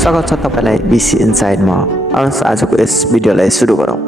स्वागत छ तपाईलाई बिसी इनसाइडमा। आउनुहोस् आजको यस भिडियोलाई सुरु गरौँ।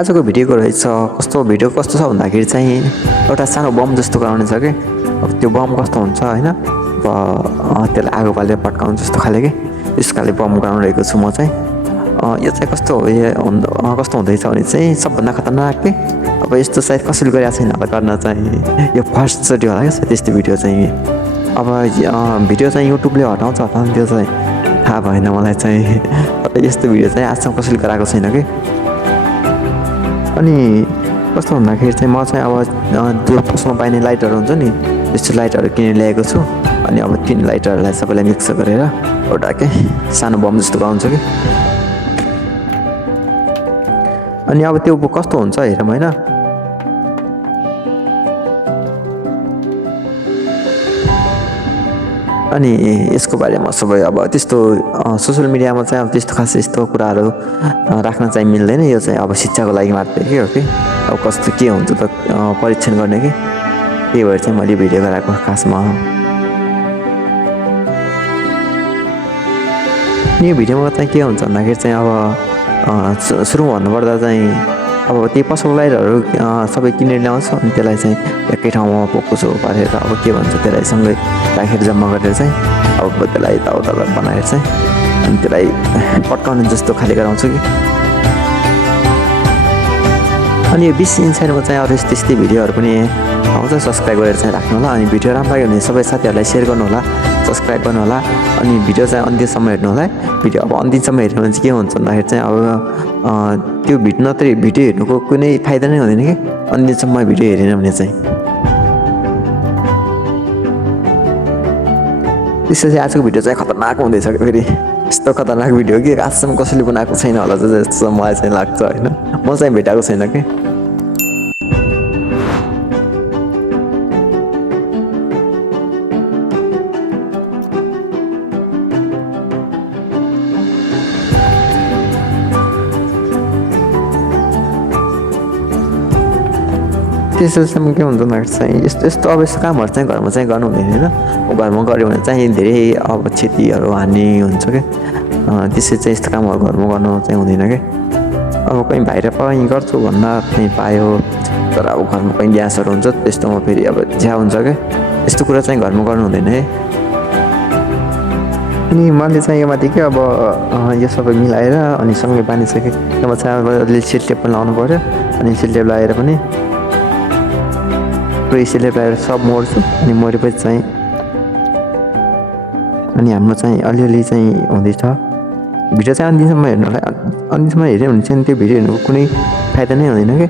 आजको भिडियोको रहेछ भिडियो कस्तो छ भन्दाखेरि चाहिँ एउटा सानो बम जस्तो गराउने छ के। अब त्यो बम कस्तो हुन्छ हैन, अब त्यसलाई आगो बालेर पड्काउने जस्तो खाले के, त्यस खाले बम गराउनु रहेको छु म चाहिँ। यो चाहिँ कस्तो हुँदैछ भने चाहिँ सबभन्दा खतरनाक के। अब यस्तो सायद कसैले गरेको छैन होला गर्न चाहिँ, यो फर्स्टचोटि होला क्या त्यस्तो भिडियो चाहिँ। अब भिडियो चाहिँ युट्युबले हटाउँछ त्यो चाहिँ थाहा भएन मलाई चाहिँ, तर यस्तो भिडियो चाहिँ आजसम्म कसैले गराएको छैन कि। अनि कस्तो भन्दाखेरि चाहिँ म चाहिँ अब त्यो पसलमा पाइने लाइटहरू हुन्छ नि, त्यस्तो लाइटहरू किनेर ल्याएको छु। अनि अब तीन लाइटहरूलाई सबैलाई मिक्स गरेर एउटा के सानो बम जस्तो गराउँछ कि। अनि अब त्यो कस्तो हुन्छ हेरौँ होइन। अनि यसको बारेमा सबै अब त्यस्तो सोसियल मिडियामा चाहिँ अब त्यस्तो खास यस्तो कुराहरू राख्न चाहिँ मिल्दैन। यो चाहिँ अब शिक्षाको लागि मात्रै के हो कि, अब कस्तो के हुन्छ त परीक्षण गर्ने कि, त्यही भएर चाहिँ मैले भिडियो गराएको खासमा। यो भिडियोमा चाहिँ के हुन्छ भन्दाखेरि चाहिँ अब सुरु भन्नुपर्दा चाहिँ अब त्यही पसल लाइटहरू सबै किनेर ल्याउँछ। अनि त्यसलाई चाहिँ एकै ठाउँमा फोकस पारेर अब के भन्छ त्यसलाई सँगै राखेर जम्मा गरेर चाहिँ अब त्यसलाई यताउता बनाएर चाहिँ अनि त्यसलाई पड्काउने जस्तो खाले गराउँछ कि। अनि यो 20 इन्चाइमा चाहिँ अरू यस्तै भिडियोहरू पनि आउँछ, सब्सक्राइब गरेर चाहिँ राख्नु होला। अनि भिडियो राम्रो लाग्यो भने सबै साथीहरूलाई सेयर गर्नु होला, सब्सक्राइब गर्नु होला। अनि भिडियो चाहिँ अन्तिमसम्म हेर्नु होला। भिडियो अब अन्तिमसम्म हेर्नु भने चाहिँ के हुन्छ भन्दाखेरि चाहिँ अब त्यो भिडियो हेर्नुको कुनै फाइदा नै हुँदैन कि अन्तिमसम्म भिडियो हेरेन भने चाहिँ। त्यसपछि आजको भिडियो चाहिँ खतरनाक हुँदैछ फेरि, यस्तो खतरनाक भिडियो कि आजसम्म कसैले बनाएको छैन होला जस्तो मलाई चाहिँ लाग्छ होइन। म चाहिँ भेटाएको छैन कि। त्यसैसम्म के हुन्छ भन्दाखेरि चाहिँ यस्तो अब यस्तो कामहरू चाहिँ घरमा चाहिँ गर्नु हुँदैन होइन। घरमा गऱ्यो भने चाहिँ धेरै अब क्षतिहरू हानि हुन्छ क्या। त्यसै चाहिँ यस्तो कामहरू घरमा गर्नु चाहिँ हुँदैन क्या। अब कहीँ बाहिर पनि गर्छु भन्न चाहिँ पायो, तर अब घरमा कहीँ ग्यासहरू हुन्छ त्यस्तोमा फेरि अब झ्या हुन्छ क्या। यस्तो कुरा चाहिँ घरमा गर्नु हुँदैन है। अनि मैले चाहिँ यो माथि के अब यो सबै मिलाएर अनि सँगै बाँधिसकेँ। त्यसमा चाहिँ अब अलिअलि सिलटेप पनि लाउनु पऱ्यो। अनि सिलटेप लगाएर पनि पुरै सिलटेप लगाएर सब मोड्छु। अनि मोडेपछि चाहिँ अनि हाम्रो चाहिँ अलिअलि चाहिँ हुँदैछ। भिडियो चाहिँ अन्तिमसम्म हेर्नु होला। अन्तिमसम्म हेऱ्यो भने चाहिँ त्यो भिडियो हेर्नुको कुनै फाइदा नै हुँदैन कि।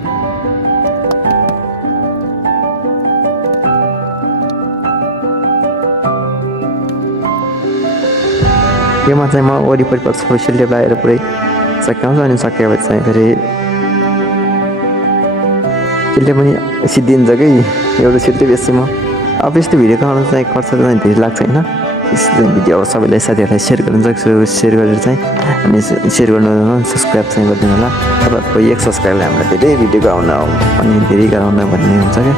योमा चाहिँ म वरिपरि सबै सिलटेप लगाएर पुरै सकाउँछु। अनि सकेपछि चाहिँ फेरि सिलटेप पनि सिद्धिन्छ कि एउटा सिलटेप यसैमा। अब यस्तो भिडियो बनाउनु चाहिँ खर्च चाहिँ धेरै लाग्छ होइन। यस्तो चाहिँ भिडियो अब सबैलाई साथीहरूलाई सेयर गर्न सक्छु। सेयर गरेर चाहिँ अनि सेयर गर्नु, सब्सक्राइब चाहिँ गरिदिनु होला। तपाईँहरूको एक सब्सक्राइबले हामीलाई धेरै भिडियो गराउन अनि धेरै गराउन भन्ने हुन्छ क्या।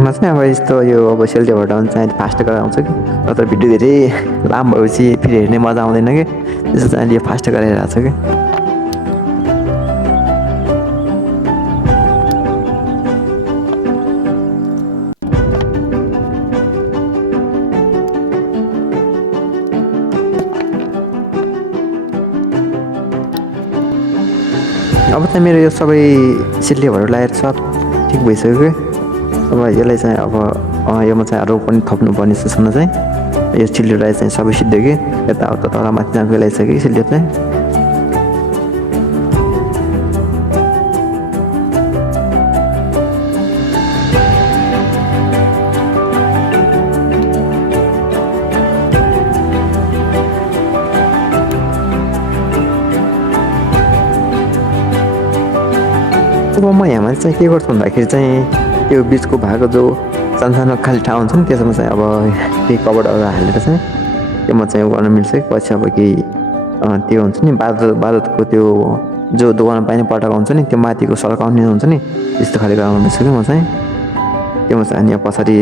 मा चाहिँ अब यस्तो यो अब सेलटेप हटाउनु चाहिँ फास्ट गरेर आउँछ कि, तर भिडियो धेरै लामो भएपछि फेरि हेर्ने मजा आउँदैन कि। त्यसो चाहिँ अहिले यो फास्ट गरेर आएको छ कि। अब चाहिँ मेरो यो सबै सिलटेपहरू लगाएर सब ठिक भइसक्यो कि। अब यसलाई चाहिँ अब योमा चाहिँ अरू पनि थप्नु पर्ने सुसम्म चाहिँ यो सिलटेपलाई चाहिँ सबै सिद्धो कि यताउता तल माथि जानु लगाइसक्यो कि सिलटेप चाहिँ। अब म यहाँ चाहिँ के गर्छु भन्दाखेरि चाहिँ त्यो बिचको भागको जो सानो खाली ठाउँ हुन्छ नि त्यसमा चाहिँ अब केही कभरहरू हालेर चाहिँ त्यसमा चाहिँ गर्न मिल्छ कि पछि अब केही त्यो हुन्छ नि बारुदको त्यो जो दोकानमा पाइने पटाको हुन्छ नि त्यो माथिको सल्काउने हुन्छ नि त्यस्तो खाले गराउनु मिल्छ कि म चाहिँ त्योमा चाहिँ अनि पछाडि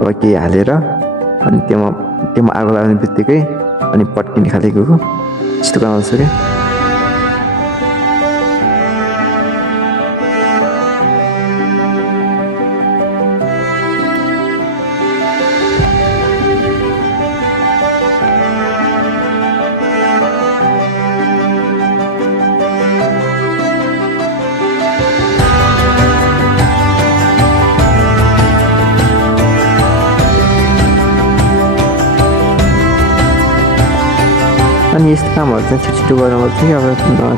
अब केही हालेर अनि त्योमा आगो लाग्ने बित्तिकै अनि पट्किने खालेको त्यस्तो गराउँछु कि अनि यस्तो कामहरू चाहिँ छिटो गर्नुपर्छ कि अब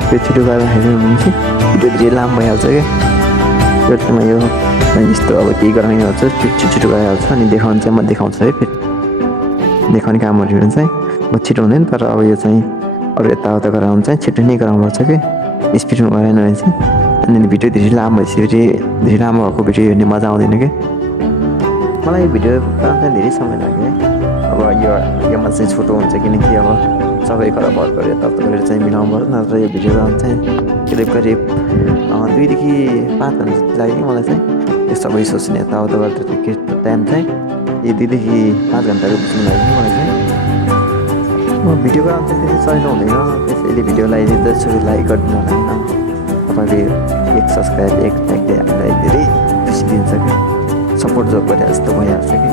त्यो छिटो गर्दाखेरि भने चाहिँ भिडियो धेरै लामो भइहाल्छ क्या त्यो चाहिँ यो यस्तो अब केही गराउने गर्छ छिटो गइहाल्छ अनि देखाउनु चाहिँ म देखाउँछु है फेरि देखाउने कामहरू चाहिँ म छिटो हुँदैन तर अब यो चाहिँ अरू यताउता गराउनु चाहिँ छिटो नै गराउनुपर्छ कि स्पिडमा गराएन भने चाहिँ अनि भिडियो धेरै लामो भइसक्यो धेरै लामो भएको भिडियो हेर्ने मजा आउँदैन कि मलाई यो भिडियो बनाउनु चाहिँ धेरै समय लाग्यो है अब योमा चाहिँ छोटो हुन्छ किनकि अब सबै कुरा भर गरेर यताउता गरेर चाहिँ मिलाउनु पर्छ नत्र यो भिडियो बनाउनु चाहिँ करिब 2देखि 5 घन्टा जति लाग्यो मलाई चाहिँ यो सबै सोच्ने यताउता गर्दा टाइम चाहिँ यो 2देखि 5 घन्टाको बिचमा लाग्यो मलाई चाहिँ भिडियो बनाउनु चाहिँ त्यति सजिलो हुँदैन त्यसैले भिडियोलाई जसरी लाइक गरिदिनु होला होइन तपाईँले 1 सब्सक्राइब 1 लाइकले हामीलाई धेरै खुसी दिन्छ कि सपोर्ट जो गरे जस्तो भइहाल्छ कि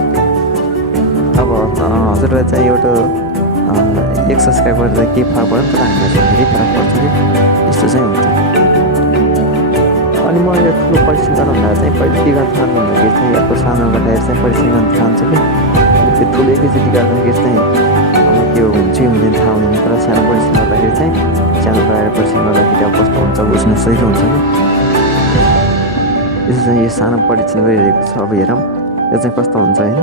अब हजुरलाई चाहिँ एउटा 1 सब्सक्राइब गरेर केही फरक पर्दैन तर हामीलाई चाहिँ धेरै फरक पर्छ कि यस्तो चाहिँ हुन्छ अनि म यो ठुलो परिश्रम गर्नुभन्दा चाहिँ पहिले के गर्न चाहन्छु भन्दाखेरि चाहिँ यस्तो सानो गर्दाखेरि चाहिँ परिश्रम गर्न चाहन्छु कि त्यो ठुलो एकैचोटि गर्दाखेरि चाहिँ त्यो हुन्छ कि हुँदैन थाहा हुँदैन तर सानो परिश्रम गर्दाखेरि चाहिँ सानो गराएर परिश्रम गर्दाखेरि अब कस्तो हुन्छ बुझ्नु सजिलो हुन्छ कि यसो चाहिँ यो सानो परिश्रम गरिरहेको छ अब हेरौँ यो चाहिँ कस्तो हुन्छ होइन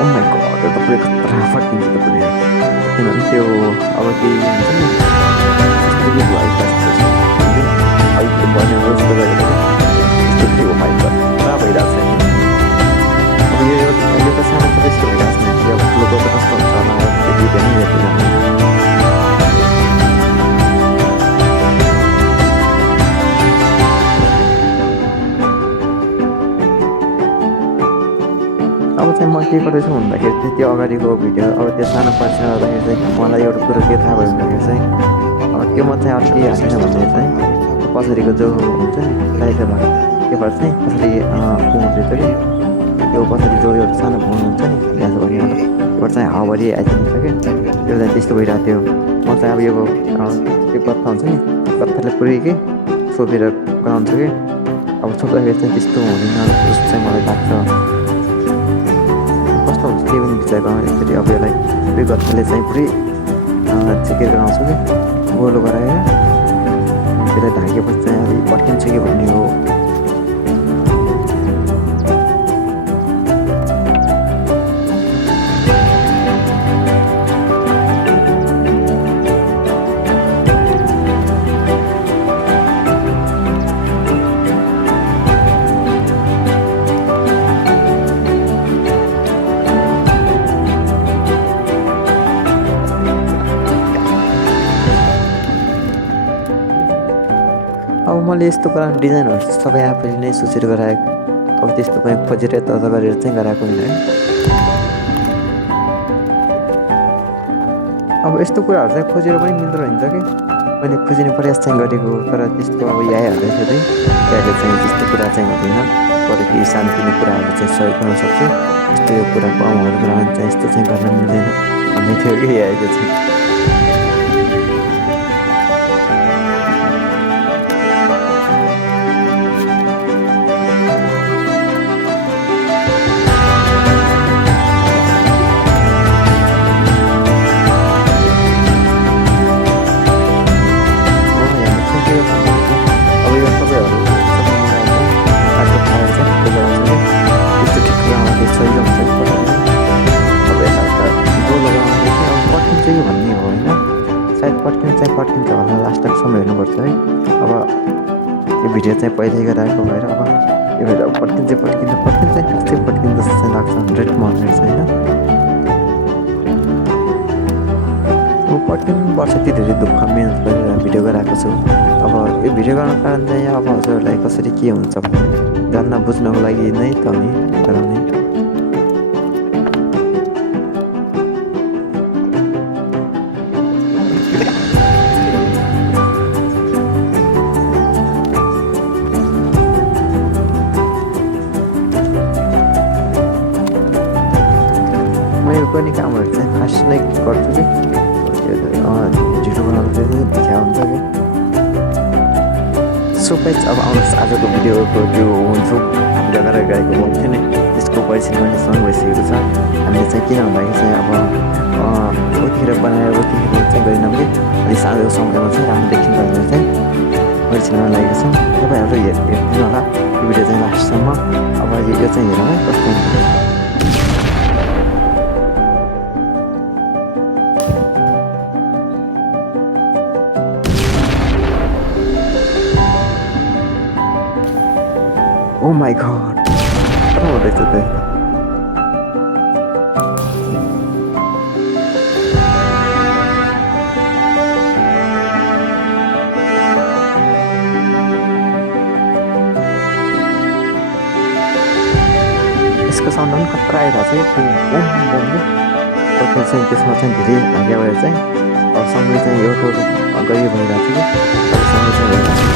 Oh my god, itu तपाईँको ट्राफिक दिन्छ तपाईँले किनभने त्यो अब केही हुन्छ नि त्यस्तो अहिले बनाएको जस्तो गरेर त्यस्तो त्यो माइक पुरा भइरहेको छ अब यो त सानो त त्यस्तो भइरहेको छ अब ठुलो त कस्तो हुन्छ होला त्यो भिडियो नै हेर्दैन अब चाहिँ म के गर्दैछु भन्दाखेरि चाहिँ त्यो अगाडिको भिडियो अब त्यो सानो परिचय गर्दाखेरि चाहिँ मलाई एउटा कुरो के थाहा भयो भन्दाखेरि चाहिँ अब त्यो म चाहिँ अरू केही हाल्दैन भन्दाखेरि चाहिँ पछाडिको जो हुन्छ नि टाइगर भाग त्योबाट चाहिँ पछाडि हुँदैछ कि त्यो पछाडि जो एउटा सानो फोन हुन्छ नि ग्यासभरि त्योबाट चाहिँ हावाभरि आइदिन्छ कि त्यो चाहिँ त्यस्तो भइरहेको थियो म चाहिँ अब यो त्यो कथा हुन्छ नि कथाले पुरै के सोपेर गराउँछु कि अब छोप्दाखेरि चाहिँ त्यस्तो हुँदैन जस्तो चाहिँ मलाई लाग्छ कस्तो हुन्छ त्यही पनि विचार गर्नु एकचोटि अब यसलाई सबै गत्ताले चाहिँ पुरै चेकेर गराउँछु कि गोलो गराएर त्यसलाई ढाकेपछि चाहिँ अलिक पट्किन्छ कि भन्ने हो अब मैले यस्तो गराउने डिजाइनहरू सबै आफैले नै सोचेर गराएको अब त्यस्तो पनि खोजेर यता गरेर चाहिँ गराएको होइन है अब यस्तो कुराहरू चाहिँ खोजेर पनि मिल्दो हुन्छ कि मैले खोजिने प्रयास चाहिँ गरेको तर त्यस्तो अब आइहाल्दैछ चाहिँ त्यहाँले चाहिँ त्यस्तो कुरा चाहिँ हुँदैन तर केही सानोतिनो कुराहरू चाहिँ सहयोग गर्न सक्छु यस्तो यो कुरा कमहरू गराउनु चाहिँ यस्तो चाहिँ गर्न मिल्दैन भन्ने थियो कि आएको चाहिँ भिडियो चाहिँ पहिल्यै गराएको भएर अब यो भएर पड्किन्छ खासै पड्किन्छ जस्तो चाहिँ लाग्छ 100मा 100 चाहिँ होइन। म पड्किनुपर्छ यति धेरै दुःख मेहनत गरेर भिडियो गराएको छु। अब यो भिडियो गर्नको कारण चाहिँ अब हजुरहरूलाई कसरी के हुन्छ भने जान्न बुझ्नको लागि नै त हो नि गराउने। मैले पनि कामहरू चाहिँ फास्ट नै गर्छु कि ढिलो बनाउनु चाहिँ ध्यान हुन्छ कि। सो गाइस अब आउनुहोस् आजको भिडियोको त्यो हुन्छ हामीले गरेर गएको हुन्थ्यो नि त्यसको परिचय पनि सँग भइसकेको छ। हामीले चाहिँ किन भन्दाखेरि चाहिँ अब उतिखेर बनाएर उतिखेर चाहिँ गरेनौँ कि अनि साँझको समयमा चाहिँ राम्रो देखिन्छ भनेर चाहिँ परिचयमा लागेको छ। तपाईँहरू हेरिदिनु होला यो भिडियो चाहिँ लास्टसम्म। अब यो भिडियो चाहिँ हेरौँ है कस्तो हुन्छ। Oh my god. Oh, this is it. यसको साउन्ड पनि खतरा आइरहेको छ कि ओम बोम्बे त्यो चाहिँ त्यसमा चाहिँ धेरै भाग्य भएर चाहिँ अब सँगै चाहिँ एउटा गयो भइरहेको छ कि सँगै चाहिँ भइरहेको छ।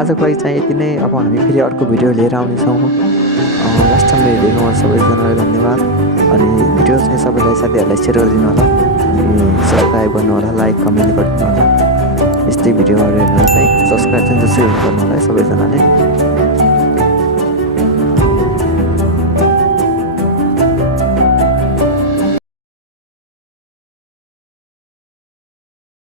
आजको लागि चाहिँ यति नै। अब हामी फेरि अर्को भिडियो लिएर आउनेछौँ। लास्ट टाइम हेरिदिनु सबैजनालाई धन्यवाद। अनि भिडियो चाहिँ सबैलाई साथीहरूलाई सेयर गरिदिनु होला अनि सब्सक्राइब गर्नु होला, लाइक कमेन्ट गरिदिनु होला। यस्तै भिडियोहरू हेरेर चाहिँ सब्सक्राइब चाहिँ जसरी गर्नु होला सबैजनाले।